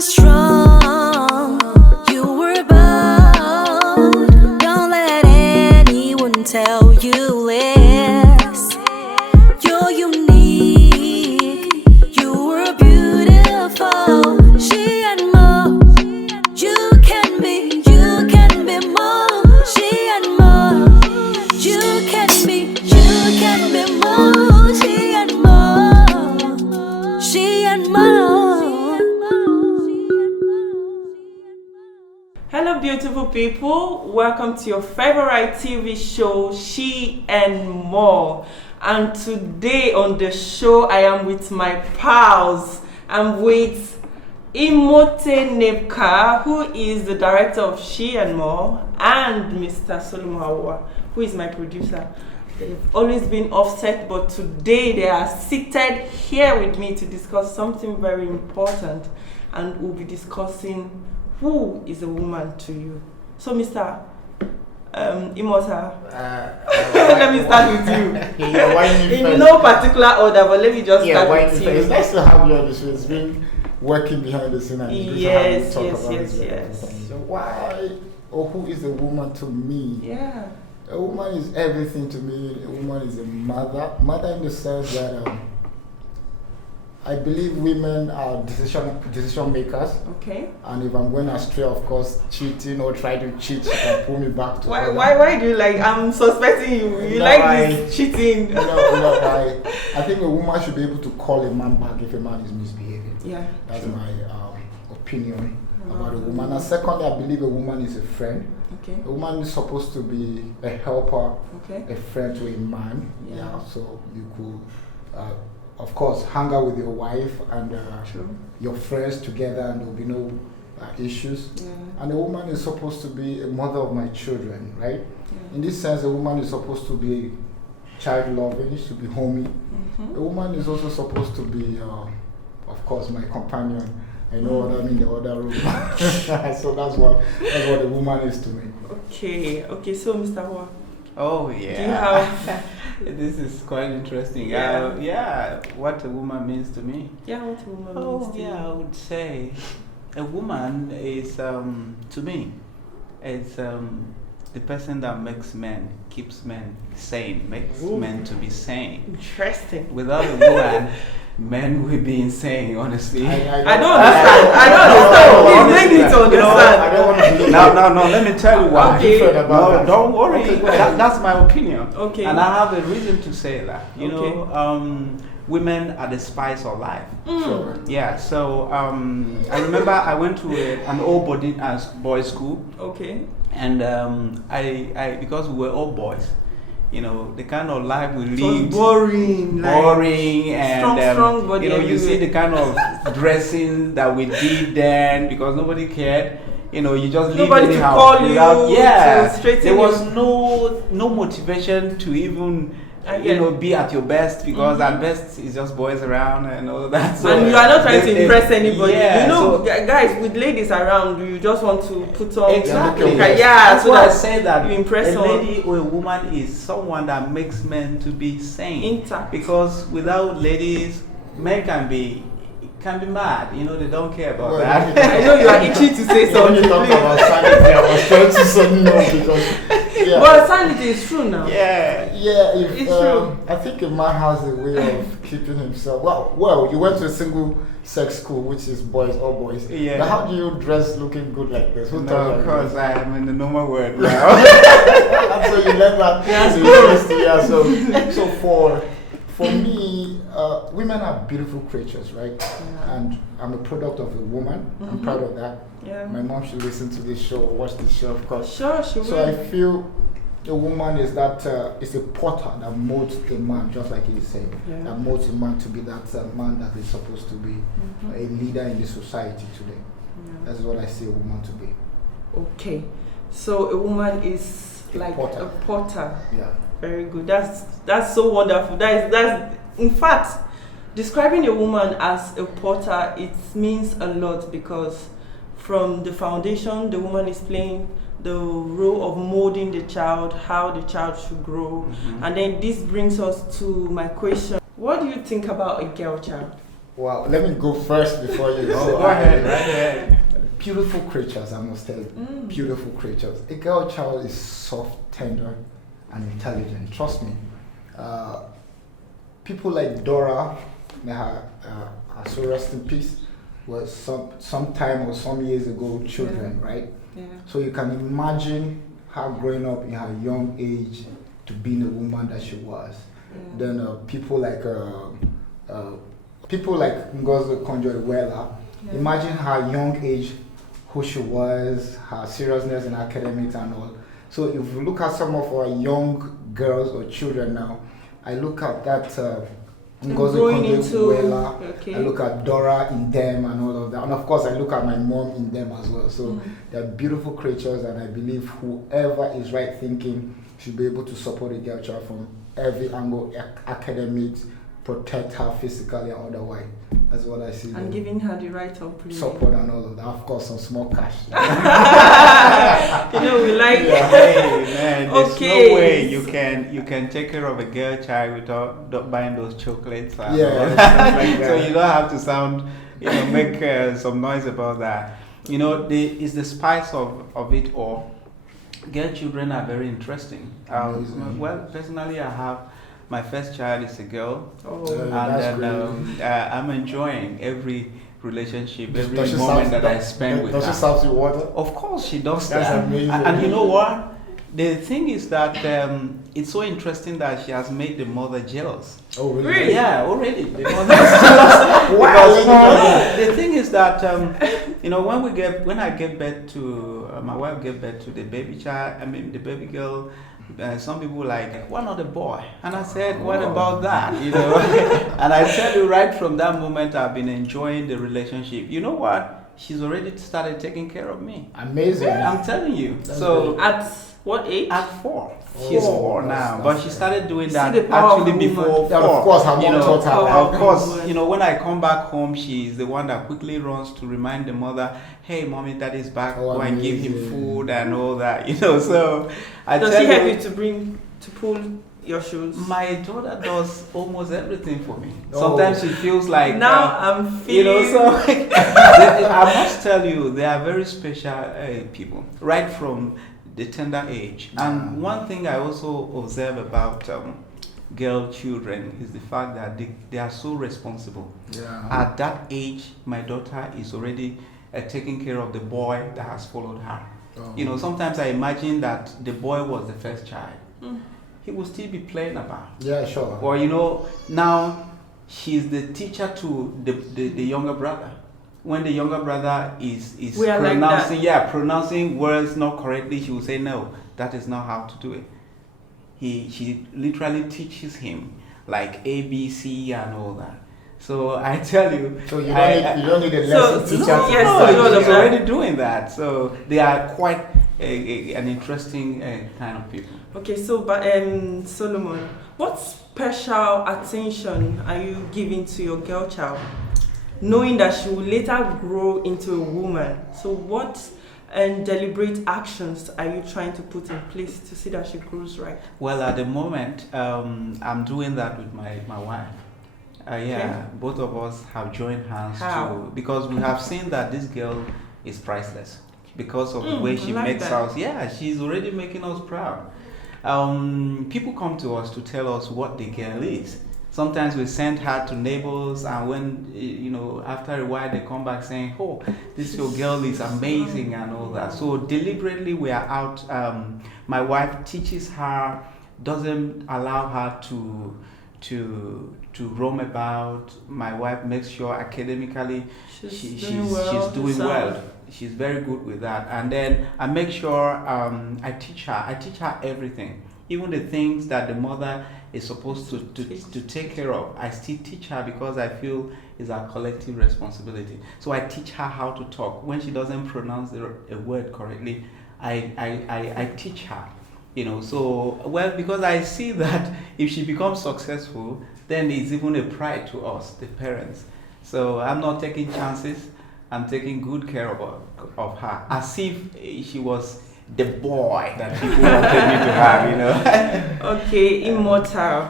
were strong, you were bold. Don't let anyone tell you less. You're unique, you were beautiful. She and more, you can be more. She and more, you can be more. She and more, she and more. Hello beautiful people, welcome to your favorite TV show She and More. And today on the show I am with my pals. I'm with She&Morestudio, who is the director of She and More, and Mr. Solomon, who is my producer. They've always been offset, but today they are seated here with me to discuss something very important, and we'll be discussing who is a woman to you. So, Mr. Immortal, let me start with you. In no particular order, but let me just start with you. It's nice to have you on the show. It's been working behind the scene and it's Yes. So why or who is a woman to me? Yeah. A woman is everything to me. A woman is a mother. Mother in the sense that I believe women are decision makers. Okay. And if I'm going astray, of course, cheating or try to cheat, she can pull me back to Why do you like? I'm suspecting you. You this cheating. I think a woman should be able to call a man back if a man is misbehaving. Yeah. That's my opinion about a woman. And secondly, I believe a woman is a friend. Okay. A woman is supposed to be a helper, okay, a friend to a man. Yeah. So you could, of course, hang out with your wife and your friends together, and there'll be no issues. Yeah. And a woman is supposed to be a mother of my children, right? Yeah. In this sense, a woman is supposed to be child loving, she should be homey. Mm-hmm. A woman is also supposed to be, of course, my companion. I know what I'm in the other room. So that's what a woman is to me. Okay. So Mr. Hua. Oh yeah. Do you have this is quite interesting. Yeah. What a woman means to me. Yeah, what a woman means to you. I would say a woman is to me it's the person that makes men, keeps men sane, makes men to be sane. Interesting. Without a woman, men will be insane, honestly. I don't understand. Please make me to understand. I don't want to believe No, let me tell you why. Okay. No, don't worry. Okay, That's my opinion. Okay. And I have a reason to say that. You know, women are the spice of life. Sure. Yeah, so I remember I went to an old boys school. Okay. And I because we were all boys, you know, the kind of life we So lived. boring, And strong body. you know, you see the kind of dressing that we did then because nobody cared. You know, you just live Nobody to anyhow call without, you. there was no motivation to even be at your best because at best is just boys around and all that. So and you are not trying to impress anybody. Yeah, you know, guys, with ladies around, you just want to put on exactly. That's why I say that you impress a lady or a woman is someone that makes men to be sane. Intact. Because without ladies, men can be mad. You know, they don't care about Well, that. I know you are itchy to say When something. you talk about sanity, I was trying to say no because But sanity is true now. it's true. I think a man has a way of keeping himself. Well, you went to a single sex school, which is boys, all boys. Yeah. But how do you dress looking good like this? Who No, taught you of course, like I am in the normal world now. this? So you learn that. So for me, women are beautiful creatures, right? Yeah. And I'm a product of a woman. I'm proud of that. Yeah. My mom should listen to this show or watch this show, of course. Sure, she will. So I feel a woman is that is a potter that molds a man, just like he said. Yeah. That molds a man to be that man that is supposed to be a leader in the society today. Yeah. That's what I see a woman to be. Okay, so a woman is like potter. a potter. Yeah. Very good. That's so wonderful. That's in fact, describing a woman as a potter, it means a lot because from the foundation, the woman is playing the role of molding the child, how the child should grow. And then this brings us to my question. What do you think about a girl child? Well, let me go first before you. Go ahead, right ahead. beautiful creatures, I must tell you. Beautiful creatures. A girl child is soft, tender, and intelligent. Trust me. People like Dora, may her soul rest in peace, was some time or some years ago children, right? Yeah. So you can imagine her growing up in her young age to being a woman that she was. Then people like Ngozi Conjo-Iweala, imagine her young age, who she was, her seriousness in academics and all. So if you look at some of our young girls or children now, I look at that Ngozi Conjo-Iweala, I look at Dora in them and all of that. And of course I look at my mom in them as well. So they're beautiful creatures, and I believe whoever is right thinking should be able to support a girl child from every angle, academics, protect her physically and otherwise. That's what I see. And giving her the right of support and all of that. Of course, some small cash. You know, we like. Hey man, there's no way you can take care of a girl child without buying those chocolates. Like that. So you don't have to make some noise about that. You know, it's the spice of it all. Girl children are very interesting. Well, personally, I have. My first child is a girl, and then I'm enjoying every relationship, every moment that I spend with her. Does she serve you water? Of course, she does. That's amazing. And you know what? The thing is that it's so interesting that she has made the mother jealous. Oh, really? Yeah, already. The mother is jealous. Because the thing is that when I give birth to my wife gave birth to the baby child. I mean the baby girl. Some people were like, why not a boy? And I said, what about that? You know, and I tell you, right from that moment, I've been enjoying the relationship. You know what? She's already started taking care of me. Amazing. I'm telling you. That's so great. At what age? At 4. She's 4 now, but she started doing that the power actually of before 4. Yeah, of course, her mom taught her. Of course, when I come back home, she's the one that quickly runs to remind the mother, hey, mommy, daddy's back, go and give him food and all that, so does she help you to pull your shoes? My daughter does almost everything for me. Sometimes she feels like now I'm feeling. So I must tell you, they are very special people, right from the tender age. And one thing I also observe about girl children is the fact that they are so responsible. Yeah. At that age, my daughter is already taking care of the boy that has followed her. Sometimes I imagine that the boy was the first child. He will still be playing about. Yeah, sure. Or now she's the teacher to the younger brother. When the younger brother is pronouncing words not correctly, she will say, no, that is not how to do it. She literally teaches him like A, B, C and all that. So I tell you, so you don't need a lesson teacher. She's already doing that. So they are quite an interesting kind of people. Okay, so but Solomon, what special attention are you giving to your girl child, knowing that she will later grow into a woman? So what deliberate actions are you trying to put in place to see that she grows right? Well, at the moment, I'm doing that with my wife. Both of us have joined hands because we have seen that this girl is priceless because of the way she makes us. Yeah, she's already making us proud. People come to us to tell us what the girl is. Sometimes we send her to neighbors, and when after a while they come back saying, "Oh, this your girl is amazing" and all that. So deliberately we are out. My wife teaches her, doesn't allow her to roam about. My wife makes sure academically she's doing well. She's very good with that. And then I make sure I teach her everything, even the things that the mother is supposed to take care of. I still teach her because I feel it's our collective responsibility. So I teach her how to talk. When she doesn't pronounce a word correctly, I teach her. Because I see that if she becomes successful, then it's even a pride to us, the parents. So I'm not taking chances. I'm taking good care of her, as if she was the boy that people wanted me to have, Okay, Immortal.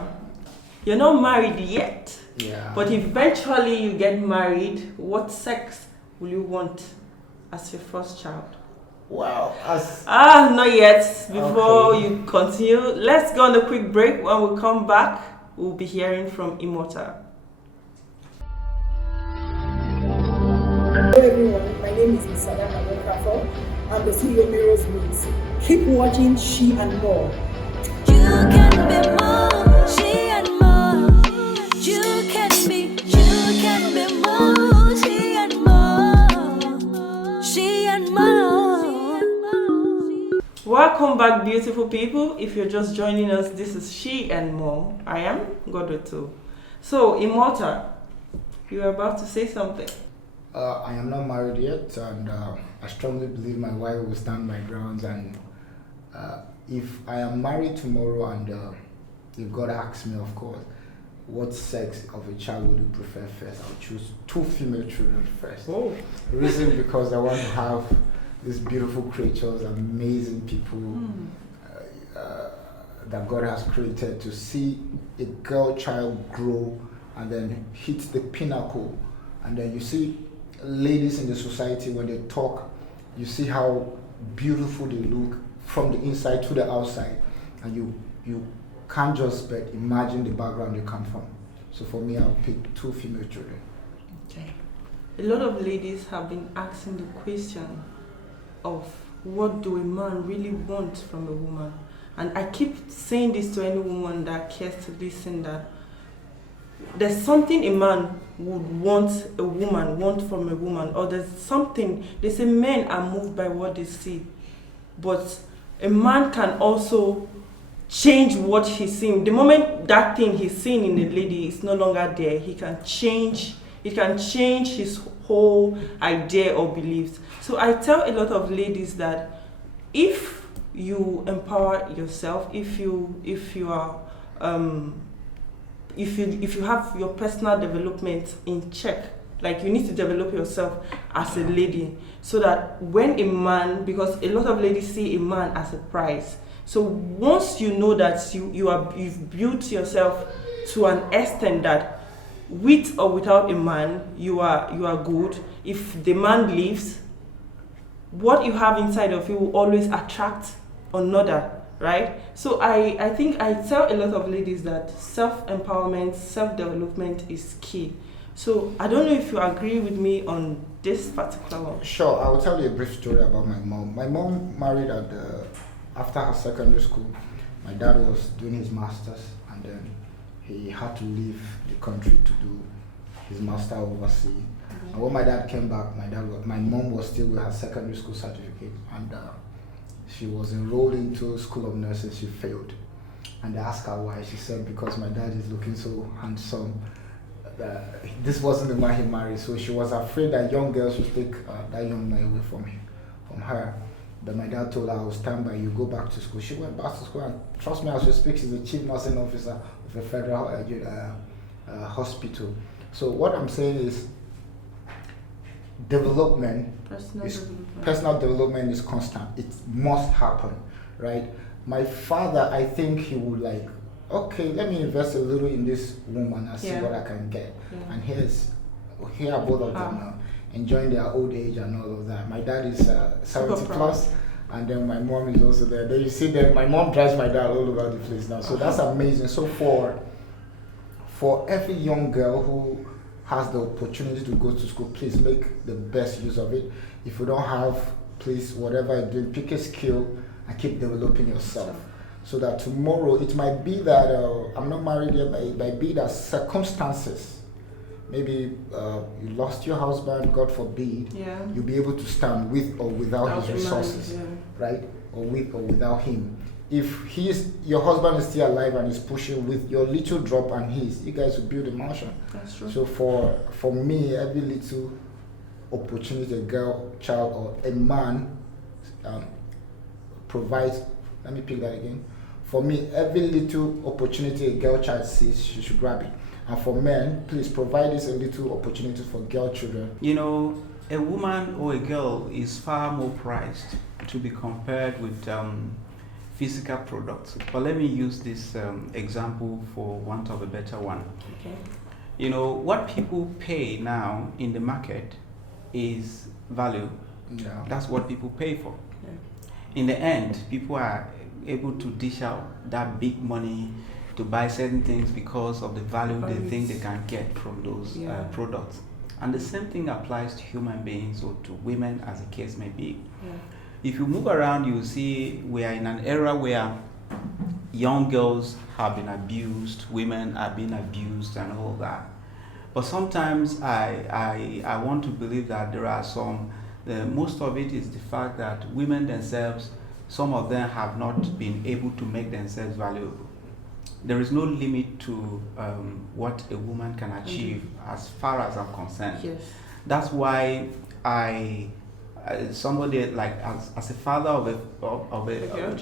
You're not married yet. Yeah. But eventually you get married, what sex will you want? as your first child? Well, as Not yet. Before Okay. you continue, let's go on a quick break. When we come back, we'll be hearing from Immortal. Hello everyone, my name is Isada Manuel. I'm the CEO of Mirrors Meets. Keep watching She and More. You can be more, she and more. You can be more, she and more. She and more. Welcome back, beautiful people. If you're just joining us, this is She and More. I am Godoto. So, Immortal, you were about to say something. I am not married yet, and I strongly believe my wife will stand my grounds. And if I am married tomorrow, and if God asks me, of course, what sex of a child would you prefer first, I'll choose 2 female children first. Oh. Reason because I want to have these beautiful creatures, amazing people that God has created, to see a girl child grow and then hit the pinnacle. And then you see ladies in the society, when they talk, you see how beautiful they look from the inside to the outside, and you can't just but imagine the background they come from. So for me, I'll pick 2 female children. Okay. A lot of ladies have been asking the question of what do a man really want from a woman? And I keep saying this to any woman that cares to listen, that there's something a man would want from a woman, or there's something, they say men are moved by what they see, but a man can also change what he's seeing. The moment that thing he's seeing in a lady is no longer there, he can change his whole idea or beliefs. So I tell a lot of ladies that if you empower yourself, if you have your personal development in check, like you need to develop yourself as a lady, so that when a man, because a lot of ladies see a man as a prize. So once you know that you've built yourself to an extent that with or without a man, you are good. If the man leaves, what you have inside of you will always attract another, right? So I think I tell a lot of ladies that self-empowerment, self-development is key. So I don't know if you agree with me on this particular one. Sure, I will tell you a brief story about my mom. My mom married after her secondary school. My dad was doing his master's, and then he had to leave the country to do his master overseas. Mm-hmm. And when my dad came back, my mom was still with her secondary school certificate, and she was enrolled into school of nursing. She failed, and they asked her why. She said, because my dad is looking so handsome. This wasn't the man he married, so she was afraid that young girls would take that young man away from her. But my dad told her, I will stand by you, go back to school. She went back to school, and trust me, as we speak, she's the chief nursing officer of a federal hospital. So what I'm saying is, personal development is constant. It must happen, right? My father, I think he would like, okay, let me invest a little in this woman and see what I can get. Yeah. And here are both of them now, enjoying their old age and all of that. My dad is 70 plus, and then my mom is also there. Then you see that my mom drives my dad all over the place now. So that's amazing. So for every young girl who has the opportunity to go to school, please make the best use of it. If you don't have, please, whatever you do, pick a skill and keep developing yourself. So that tomorrow, it might be that I'm not married yet, but it might be that circumstances, maybe you lost your husband, God forbid, you'll be able to stand with or without his resources, right? Or with or without him. If your husband is still alive and is pushing with your little drop and his, you guys will build a mansion. That's true. So for me, every little opportunity a girl, child, or a man provides, let me pick that again. For me, every little opportunity a girl child sees, she should grab it. And for men, please provide this a little opportunity for girl children. You know, a woman or a girl is far more prized to be compared with physical products. But let me use this example for want of a better one. Okay. You know, what people pay now in the market is value. Yeah. That's what people pay for. Yeah. In the end, people are able to dish out that big money to buy certain things because of the value they think they can get from those products. And the same thing applies to human beings or to women, as the case may be. Yeah. If you move around, you see we are in an era where young girls have been abused, women are being abused, and all that. But sometimes I want to believe that there are most of it is the fact that women themselves, some of them have not been able to make themselves valuable. There is no limit to what a woman can achieve as far as I'm concerned. Yes. That's why somebody like as a father of a girl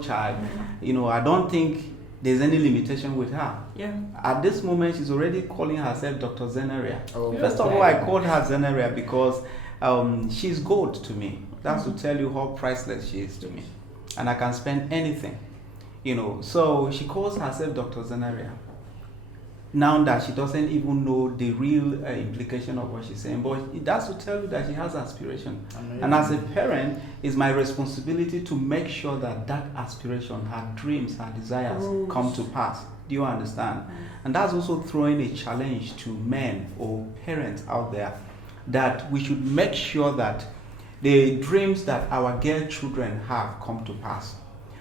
child, I don't think there's any limitation with her. Yeah. At this moment, she's already calling herself Dr. Zenaria. Oh, First of all, I called her Zenaria because she's gold to me. That's to tell you how priceless she is to me. And I can spend anything, So she calls herself Dr. Zenaria. Now that she doesn't even know the real implication of what she's saying, but that's to tell you that she has aspiration. Amazing. And as a parent, it's my responsibility to make sure that aspiration, her dreams, her desires come to pass. Do you understand? And that's also throwing a challenge to men or parents out there that we should make sure that the dreams that our girl children have come to pass.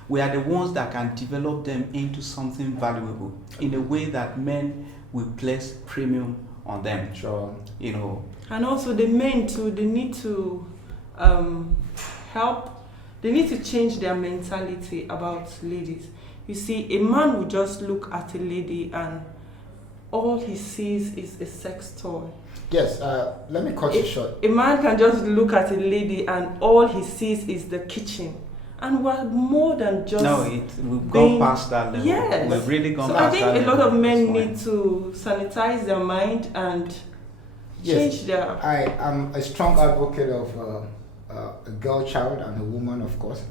We are the ones that can develop them into something valuable in a way that men will place premium on them. Sure. And also the men too, they need to help. They need to change their mentality about ladies. You see, a man will just look at a lady and all he sees is a sex toy. Yes, let me cut you short. A man can just look at a lady and all he sees is the kitchen. And we're more than just. No, we've gone past that level. Yes. We've really gone so past I that think a lot level of men at this need to sanitize their mind and change their. I am a strong advocate of a girl child and a woman, of course.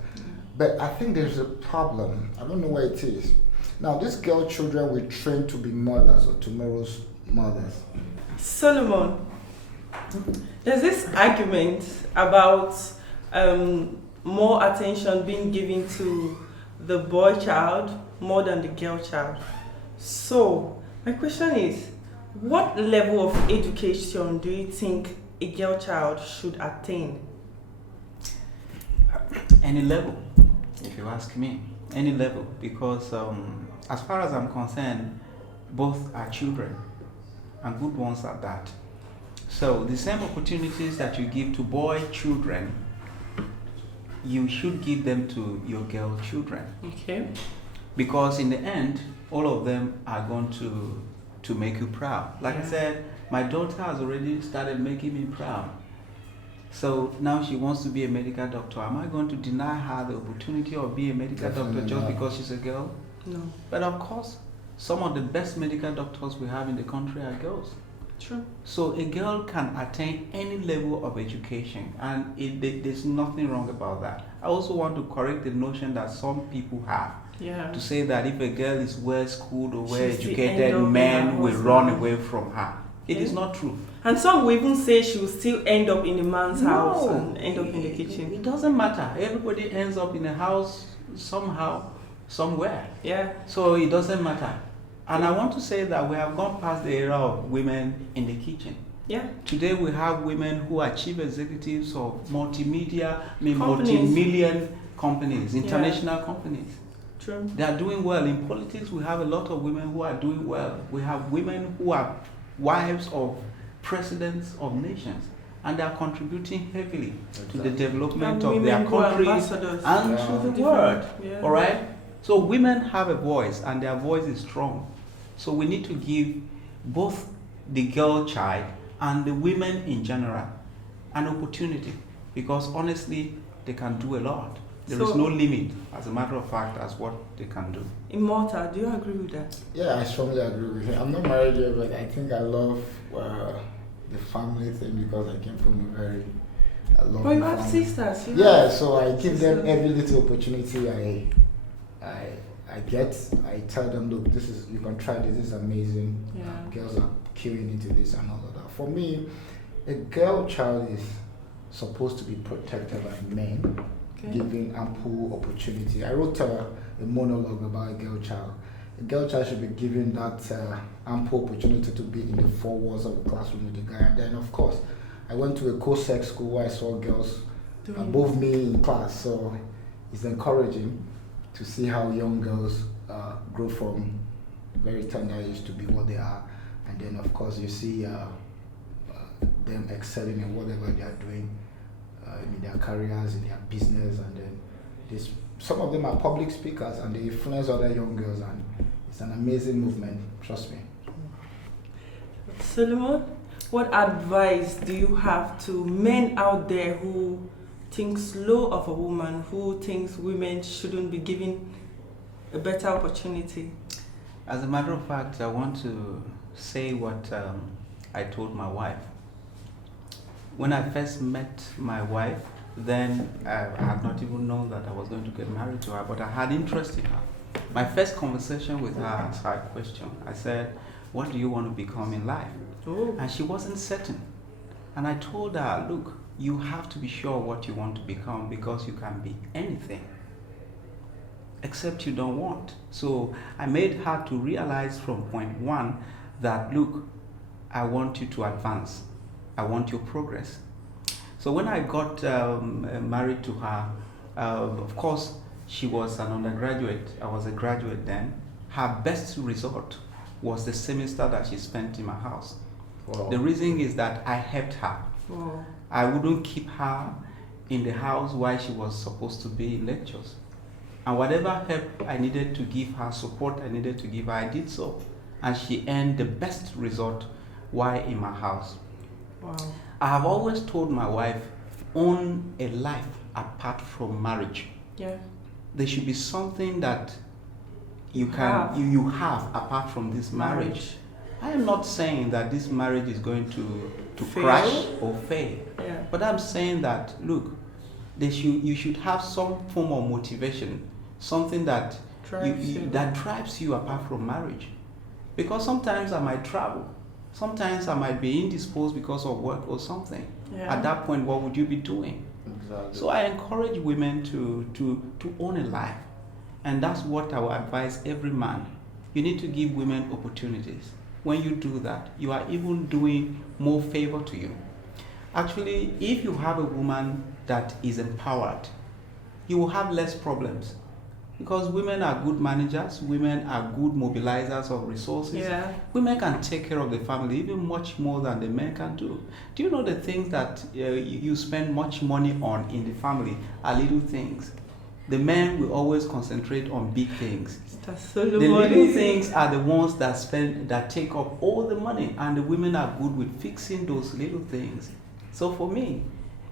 But I think there's a problem. I don't know where it is. Now, these girl children will train to be mothers or tomorrow's mothers. Solomon, there's this argument about more attention being given to the boy child more than the girl child. So, my question is, what level of education do you think a girl child should attain? Any level, if you ask me. Any level, because as far as I'm concerned, both are children, and good ones at that. So the same opportunities that you give to boy children, you should give them to your girl children. Okay. Because in the end, all of them are going to make you proud. Like I said, my daughter has already started making me proud. So now she wants to be a medical doctor. Am I going to deny her the opportunity of being a medical doctor just because she's a girl? No. But of course, some of the best medical doctors we have in the country are girls. True. So a girl can attain any level of education, and there's nothing wrong about that. I also want to correct the notion that some people have to say that if a girl is well schooled or well educated, men will run away from her. It is not true. And some will even say she will still end up in a man's house and end up in the kitchen. It doesn't matter. Everybody ends up in a house somehow, somewhere. Yeah. So it doesn't matter. And I want to say that we have gone past the era of women in the kitchen. Yeah. Today we have women who are chief executives of multimedia, Companies. multi-million companies, international companies. True. They are doing well. In politics, we have a lot of women who are doing well. We have women who are wives of presidents of nations, and they are contributing heavily to the development of their countries and to the world. Yeah. All right? So women have a voice, and their voice is strong. So we need to give both the girl child and the women in general an opportunity, because honestly, they can do a lot. There is no limit, as a matter of fact, as what they can do. Immortal, do you agree with that? Yeah, I strongly agree with you. I'm not married yet, but I think I love the family thing because I came from a very long But you have family. sisters. Yeah, so I give them every little opportunity I get. I tell them, look, you can try this is amazing. Yeah. Girls are queuing into this and all of that. For me, a girl child is supposed to be protected by men, giving ample opportunity. I wrote a monologue about a girl child. A girl child should be given that ample opportunity to be in the four walls of the classroom with the guy. And then, of course, I went to a co-sex school where I saw girls above me in class. So it's encouraging to see how young girls grow from very tender age to be what they are. And then, of course, you see them excelling in whatever they are doing, in their careers, in their business, and then some of them are public speakers and they influence other young girls, and it's an amazing movement, trust me. Solomon, what advice do you have to men out there who think low of a woman, who thinks women shouldn't be given a better opportunity? As a matter of fact, I want to say what I told my wife. When I first met my wife, then I had not even known that I was going to get married to her, but I had interest in her. My first conversation with her, I asked her a question. I said, what do you want to become in life? Oh. And she wasn't certain. And I told her, look, you have to be sure what you want to become, because you can be anything except you don't want. So I made her to realize from point one that, look, I want you to advance. I want your progress. So when I got married to her, of course, she was an undergraduate. I was a graduate then. Her best result was the semester that she spent in my house. Wow. The reason is that I helped her. Wow. I wouldn't keep her in the house while she was supposed to be in lectures. And whatever help I needed to give her, support I needed to give her, I did so. And she earned the best result while in my house. Wow. I have always told my wife, own a life apart from marriage. Yeah. There should be something that you have apart from this marriage. I am not saying that this marriage is going to Fail? crash or fail. Yeah. But I'm saying that, look, you should have some form of motivation, something that that drives you apart from marriage. Because sometimes I might travel. Sometimes I might be indisposed because of work or something. Yeah. At that point, what would you be doing? Exactly. So I encourage women to own a life. And that's what I would advise every man. You need to give women opportunities. When you do that, you are even doing more favor to you. Actually, if you have a woman that is empowered, you will have less problems. Because women are good managers, women are good mobilizers of resources. Yeah. Women can take care of the family even much more than the men can do. Do you know the things that you spend much money on in the family are little things? The men will always concentrate on big things. The little things are the ones that take up all the money, and the women are good with fixing those little things. So for me,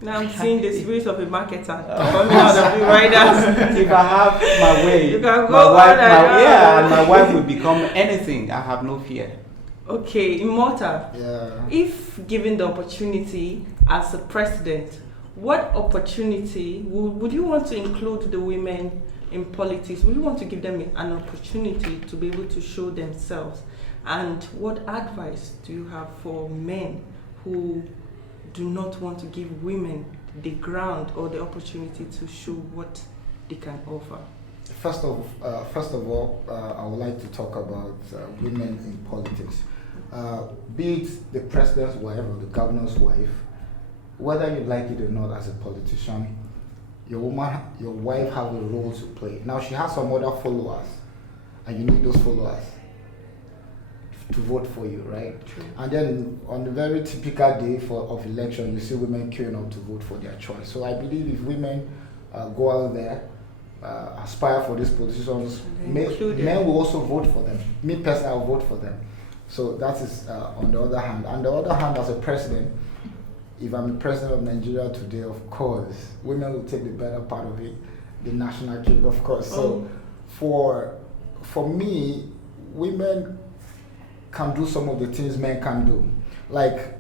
now I'm seeing the spirit of a marketer coming out of you right now. if I have my way, You can go my wife, on and on. and my wife will become anything. I have no fear. Okay, Immortal. Yeah. If given the opportunity as a president, what opportunity would you want to include the women in politics? Would you want to give them an opportunity to be able to show themselves? And what advice do you have for men who do not want to give women the ground or the opportunity to show what they can offer? First of all, I would like to talk about women in politics. Be it the president's wife or the governor's wife, whether you like it or not as a politician, your wife has a role to play. Now she has some other followers, and you need those followers to vote for you, right? True. And then on the very typical day of election, you see women queuing up to vote for their choice. So I believe if women go out there, aspire for these positions, men will also vote for them. Me personally, I'll vote for them. So that is on the other hand. On the other hand, as a president, if I'm the president of Nigeria today, of course, women will take the better part of it, the national cake, of course. So for me, women can do some of the things men can do. Like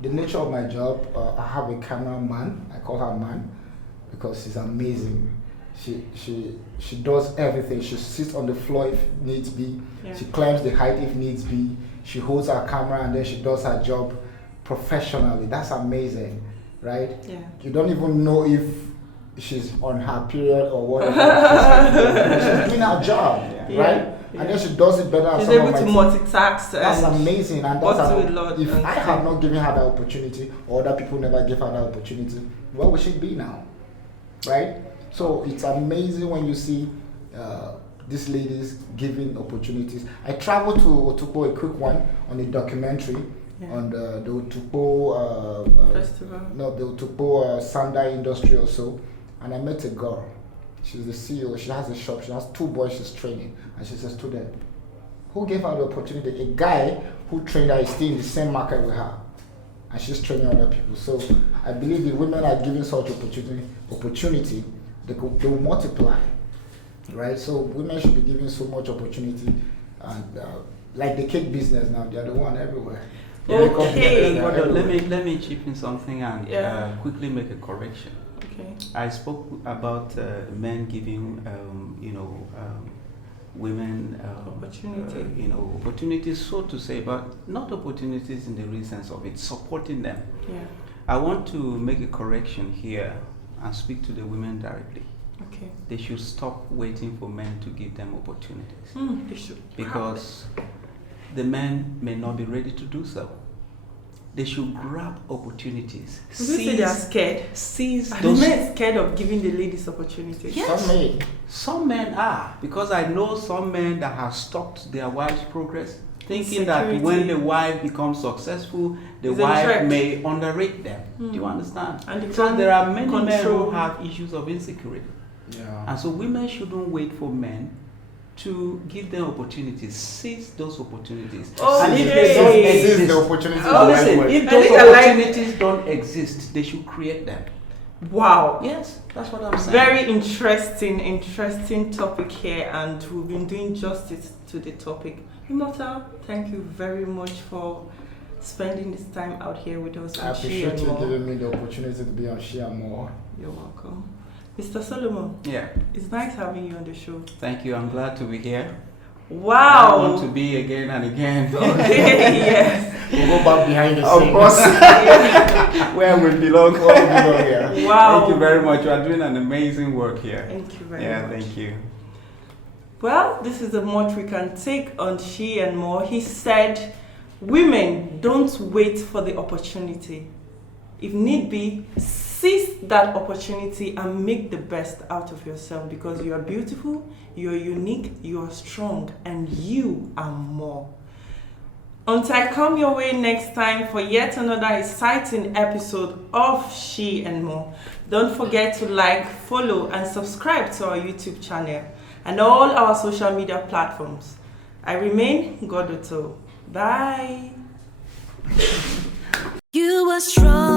the nature of my job, I have a cameraman. I call her man because she's amazing. She does everything. She sits on the floor if needs be. Yeah. She climbs the height if needs be. She holds her camera and then she does her job professionally. That's amazing. right? Yeah. You don't even know if she's on her period or whatever. She's doing her job, Yeah. right? Yeah. And then she does it better. She's than some able of to my multitask. That's and amazing, and what that's to how, a lot if and I stuff. had not given her that opportunity, or other people never gave her that opportunity, where would she be now, right? So it's amazing when you see these ladies giving opportunities. I traveled to Otukpo, a quick one, on a documentary on the Otukpo Festival. no, the Otukpo Sandai industry or so, and I met a girl. She's the CEO. She has a shop. She has 2 boys she's training, and she's a student. Who gave her the opportunity? A guy who trained her is still in the same market with her, and she's training other people. So I believe the women are given such opportunity, they will multiply, right? So women should be given so much opportunity, and like the cake business now, they're the one everywhere. Okay. Let me chip in something and quickly make a correction. Okay. I spoke about men giving, women Opportunity. opportunities, so to say, but not opportunities in the real sense of it, supporting them. Yeah. I want to make a correction here and speak to the women directly. Okay. They should stop waiting for men to give them opportunities, They should. because the men may not be ready to do so. They should grab opportunities. Would you say they are scared? Seize Are those. men scared of giving the ladies opportunities? Yes. Some men are, because I know some men that have stopped their wife's progress, thinking that when the wife becomes successful, the It's a wife threat. may underrate them. Do you understand? And they So can't there are many men control. who have issues of insecurity. Yeah. And so women shouldn't wait for men to give them opportunities. Seize those opportunities. Okay. And if they don't Seize exist, the opportunity. now to listen, work. if I those think I like- opportunities don't exist, they should create them. Wow. Yes, that's what I'm saying. Very interesting topic here, and we've been doing justice to the topic. Immortal, thank you very much for spending this time out here with us I on She appreciate and you More. giving me the opportunity to be on She&More. You're welcome. Mr. Solomon, Yeah, it's nice having you on the show. thank you. I'm glad to be here. I Wow. want to be again and again. Okay, yes. We'll go back behind the Of scenes. course, where we belong. Yeah. Wow. Thank you very much. You are doing an amazing work here. Thank you very Yeah, much. thank you. Well, this is the much we can take on She and More. He said, women, don't wait for the opportunity. If need be, seize that opportunity and make the best out of yourself, because you are beautiful, you are unique, you are strong, and you are more. Until I come your way next time for yet another exciting episode of She and More, don't forget to like, follow, and subscribe to our YouTube channel and all our social media platforms. I remain Godoto. Bye. You are strong.